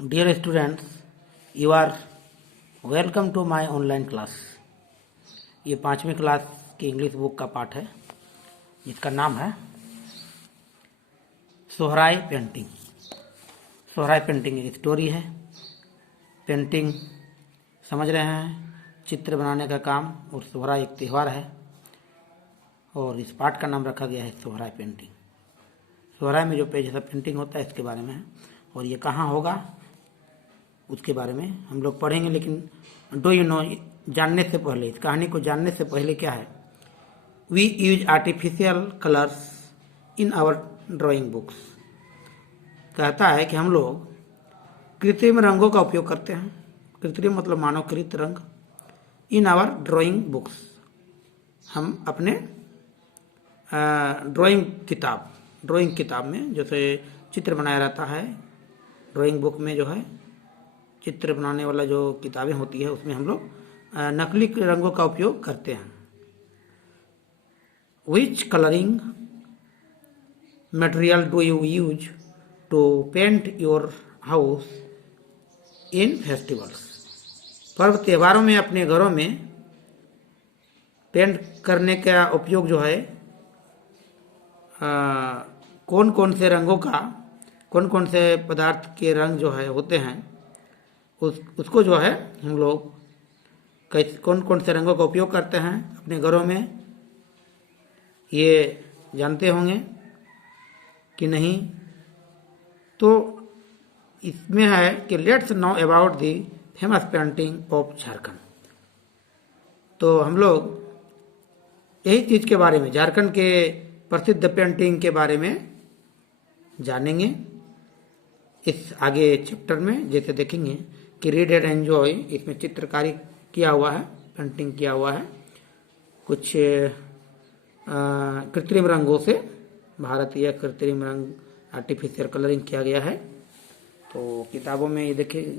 Dear students, you are welcome to my online class। ये 5वीं class की English book का पाठ है जिसका नाम है सोहराय पेंटिंग। सोहराय पेंटिंग एक स्टोरी है। पेंटिंग समझ रहे हैं, चित्र बनाने का काम, और सोहराय एक त्यौहार है और इस पाठ का नाम रखा गया है सोहराय पेंटिंग। सोहराय में जो पेज जैसा पेंटिंग होता है इसके बारे में है और ये कहाँ होगा उसके बारे में हम लोग पढ़ेंगे। लेकिन डू यू नो, जानने से पहले, इस कहानी को जानने से पहले क्या है, we use artificial colours in our drawing books. कहता है कि हम लोग कृत्रिम रंगों का उपयोग करते हैं। कृत्रिम मतलब मानवकृत रंग। इन आवर ड्राइंग बुक्स, हम अपने ड्राइंग किताब में जैसे चित्र बनाया रहता है, ड्राइंग बुक में जो है चित्र बनाने वाला जो किताबें होती है उसमें हम लोग नकली रंगों का उपयोग करते हैं। Which colouring material do you use to paint your house in festivals. पर्व त्योहारों में अपने घरों में पेंट करने का उपयोग जो है कौन कौन से रंगों का, कौन कौन से पदार्थ के रंग जो है होते हैं उसको जो है हम लोग कौन कौन से रंगों का उपयोग करते हैं अपने घरों में, ये जानते होंगे कि नहीं। तो इसमें है कि let's know about the famous painting of Jharkhand. तो हम लोग यही चीज़ के बारे में, झारखंड के प्रसिद्ध पेंटिंग के बारे में जानेंगे इस आगे चैप्टर में। जैसे देखेंगे कि रीड एंड एंजॉय, इसमें चित्रकारी किया हुआ है, पेंटिंग किया हुआ है कुछ कृत्रिम रंगों से, भारतीय कृत्रिम रंग आर्टिफिशियल कलरिंग किया गया है। तो किताबों में ये देखिए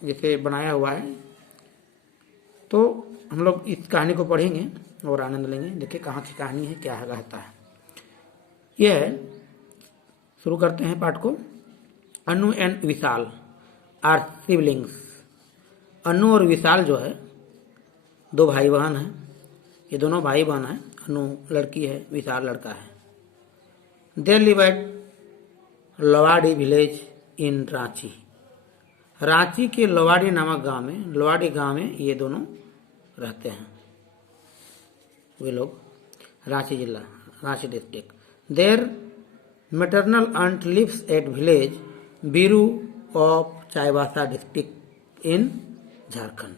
जैसे बनाया हुआ है। तो हम लोग इस कहानी को पढ़ेंगे और आनंद लेंगे। देखिए कहाँ की कहानी है, क्या रहता है। यह शुरू करते हैं पाठ को। अनु एंड विशाल आर सिबलिंग्स। अनु और विशाल जो है दो भाई बहन हैं। ये दोनों भाई बहन हैं। अनु लड़की है, विशाल लड़का है। They live at Lowadi village in Ranchi. Ranchi के लोवाड़ी नामक गांव में, लोवाड़ी गांव में ये दोनों रहते हैं। वे लोग रांची जिला, Ranchi district. Their maternal aunt lives at village Biru of Chaibasa district in Jharkhand.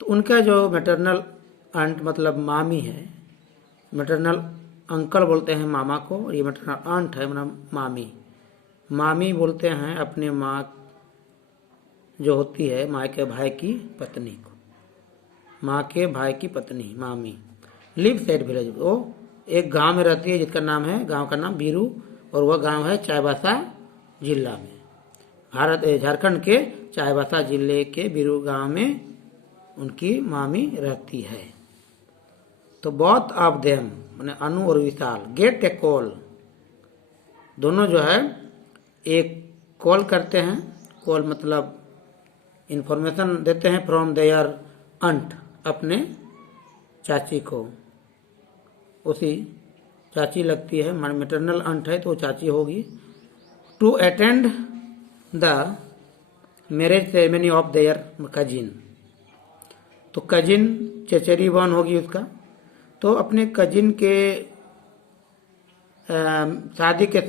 तो उनका जो मैटरनल आंट मतलब मामी है, मैटरनल अंकल बोलते हैं मामा को, और ये मैटरनल आंट है मतलब मामी। मामी बोलते हैं अपने माँ जो होती है, माँ के भाई की पत्नी को, माँ के भाई की पत्नी मामी। लिव्स एट विलेज, वो एक गांव में रहती है जिसका नाम है, गांव का नाम बीरू, और वह गांव है चाईबासा जिला में, झारखंड के चाईबासा जिले के बीरू गांव में उनकी मामी रहती है। तो बोथ ऑफ देम माने अनु और विशाल गेट ए कॉल, दोनों जो है एक कॉल करते हैं। कॉल मतलब इंफॉर्मेशन देते हैं फ्रॉम देयर अंट, अपने चाची को। उसी चाची लगती है, मैटरनल अंट है तो वो चाची होगी। To attend the marriage ceremony of their cousin. तो कजिन चचेरी बहन होगी उसका, तो अपने कजिन के शादी के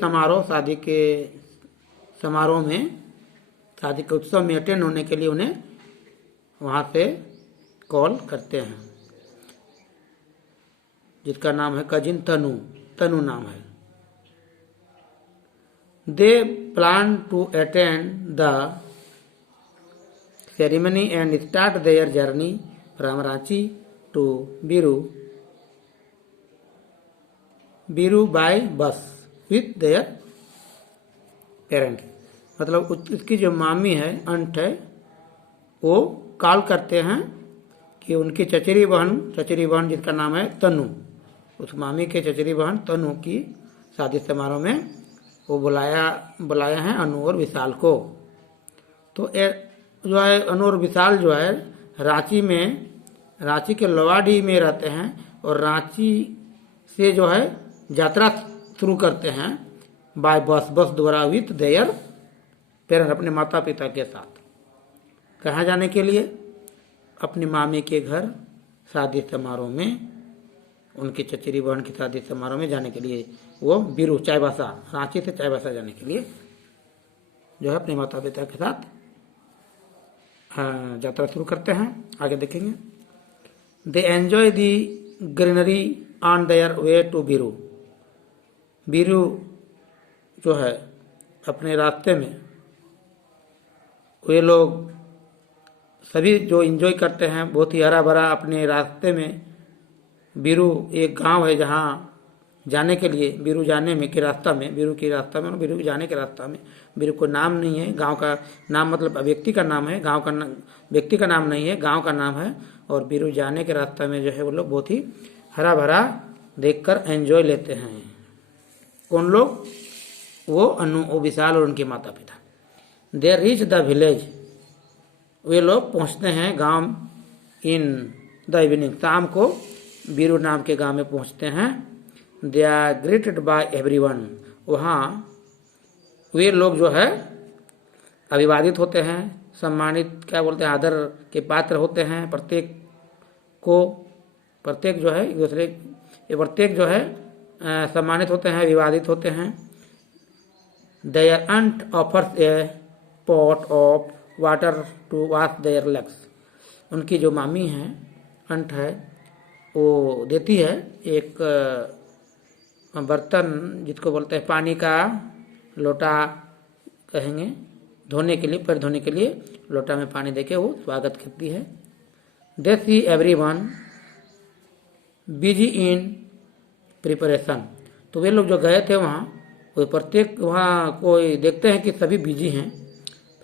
समारोह में, शादी के उत्सव में अटेंड होने के लिए उन्हें वहाँ से कॉल करते हैं, जिसका नाम है कजिन तनु नाम है। They plan to attend the ceremony and start their journey from Ranchi to Biru by bus with their parents. मतलब उसकी जो मामी है, अंट है, वो कॉल करते हैं कि उनकी चचेरी बहन जिसका नाम है तनु, उस मामी के चचेरी बहन तनु की शादी समारोह में वो बुलाया है अनु और विशाल को। तो जो है अनु और विशाल जो है रांची के लोवाडी में रहते हैं और रांची से जो है यात्रा शुरू करते हैं बाय बस द्वारा विथ देयर पेरेंट्स, अपने माता पिता के साथ। कहाँ जाने के लिए? अपनी मामी के घर शादी समारोह में, उनकी चचेरी बहन की शादी समारोह में जाने के लिए वो बीरू चाईबासा, रांची से चाईबासा जाने के लिए जो है अपने माता पिता के साथ यात्रा शुरू करते हैं। आगे देखेंगे। They enjoy the greenery on their way to Biru. Biru जो है अपने रास्ते में वे लोग सभी जो एंजॉय करते हैं, बहुत ही हरा भरा अपने रास्ते में। बीरू एक गांव है जहां जाने के लिए बीरू जाने में के रास्ता में, बीरू के रास्ता में और बीरू जाने के रास्ता में, बीरू कोई नाम नहीं है, गांव का नाम मतलब व्यक्ति का नाम है, गांव का व्यक्ति का नाम नहीं है, गांव का नाम है। और बीरू जाने के रास्ता में जो है वो लोग बहुत ही हरा भरा देखकर एंजॉय लेते हैं। कौन लोग? वो अनु, वो विशाल और उनके माता पिता। दे रीच द विलेज, वे लोग पहुंचते हैं गांव इन द इवनिंग, शाम को बीरू नाम के गांव में पहुंचते हैं। They are greeted by everyone, वहाँ वे लोग जो है अभिवादित होते हैं, सम्मानित क्या बोलते हैं, आदर के पात्र होते हैं। प्रत्येक जो है एक दूसरे प्रत्येक जो है सम्मानित होते हैं, अभिवादित होते हैं। Their aunt offers a pot of water to wash their legs, उनकी जो मामी है, अंट है, वो देती है एक बर्तन जिसको बोलते हैं पानी का लोटा कहेंगे, धोने के लिए, पैर धोने के लिए लोटा में पानी देके वो स्वागत करती है। They see everyone busy in preparation, तो वे लोग जो गए थे वहाँ, वो प्रत्येक वहाँ कोई देखते हैं कि सभी बिजी हैं,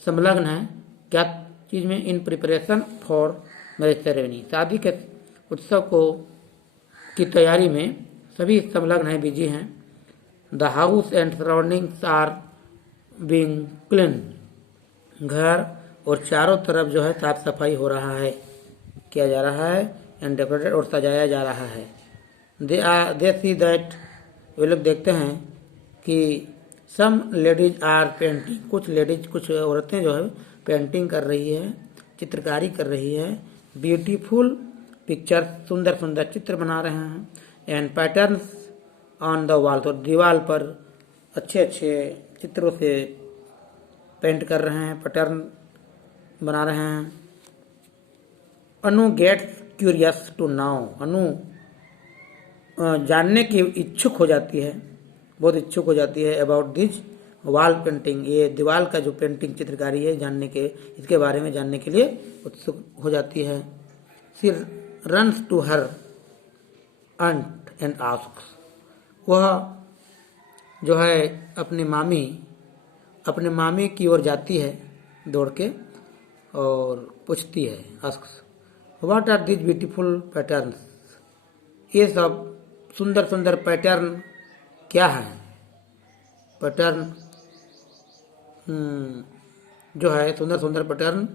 संलग्न हैं क्या चीज़ में? In preparation for marriage ceremony, शादी के उत्सव को की तैयारी में सभी संलग्न हैं, बिजी हैं। The house and surroundings are being clean, घर और चारों तरफ जो है साफ सफाई हो रहा है, किया जा रहा है, एंड डेकोरेटेड और सजाया जा रहा है। दे सी दैट, वे लोग देखते हैं कि सम लेडीज आर पेंटिंग, कुछ औरतें जो है पेंटिंग कर रही है, चित्रकारी कर रही है। ब्यूटीफुल पिक्चर, सुंदर सुंदर चित्र बना रहे हैं। And patterns on the wall, तो दीवार पर अच्छे अच्छे चित्रों से पेंट कर रहे हैं, पैटर्न बना रहे हैं। अनु गेट्स क्यूरियस टू नाउ, अनु जानने की इच्छुक हो जाती है, बहुत इच्छुक हो जाती है अबाउट दिस वॉल पेंटिंग, ये दीवार का जो पेंटिंग चित्रकारी है जानने के, इसके बारे में जानने के लिए उत्सुक हो जाती है। She runs to her aunt and asks, वह जो है अपनी मामी की ओर जाती है दौड़ के और पूछती है, asks what are this beautiful patterns, ये सब सुंदर सुंदर पैटर्न क्या है? पैटर्न जो है सुंदर सुंदर पैटर्न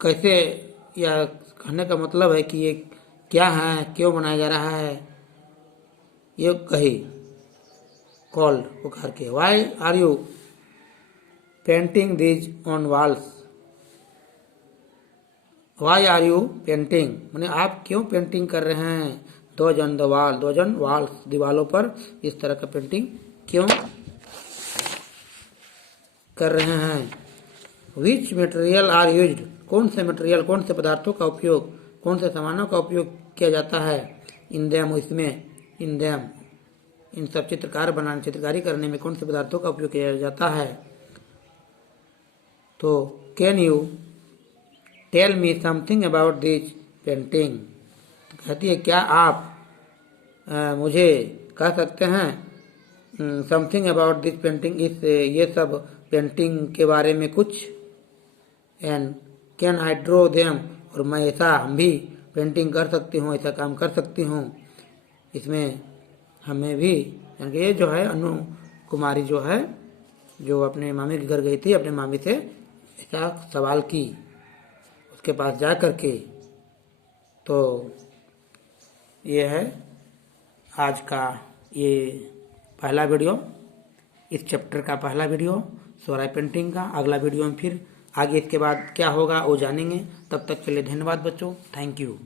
कैसे, या कहने का मतलब है कि ये क्या है, क्यों बनाया जा रहा है? ये कही कॉल पुकार के, why are you painting this on walls, why are you painting, मैंने आप क्यों पेंटिंग कर रहे हैं? Those on the wall, those on walls, दीवालों पर इस तरह का पेंटिंग क्यों कर रहे हैं? विच मटेरियल आर यूज्ड, कौन से मटेरियल, कौन से पदार्थों का उपयोग, कौन से सामानों का उपयोग किया जाता है? इन देम, इसमें, इन देम, इन सब चित्रकारी करने में कौन से पदार्थों का उपयोग किया जाता है? तो can you tell me something about this painting, कहती है क्या आप मुझे कह सकते हैं समथिंग अबाउट दिस पेंटिंग, इस ये सब पेंटिंग के बारे में कुछ। And can I draw them, और मैं ऐसा, हम भी पेंटिंग कर सकती हूँ, ऐसा काम कर सकती हूँ इसमें हमें भी। यानी ये जो है अनु कुमारी जो है जो अपने मामी के घर गई थी, अपने मामी से इसका सवाल की, उसके पास जा कर के। तो ये है आज का ये पहला वीडियो, इस चैप्टर का पहला वीडियो सोराय पेंटिंग का। अगला वीडियो में फिर आगे इसके बाद क्या होगा वो जानेंगे। तब तक के लिए धन्यवाद बच्चों, थैंक यू।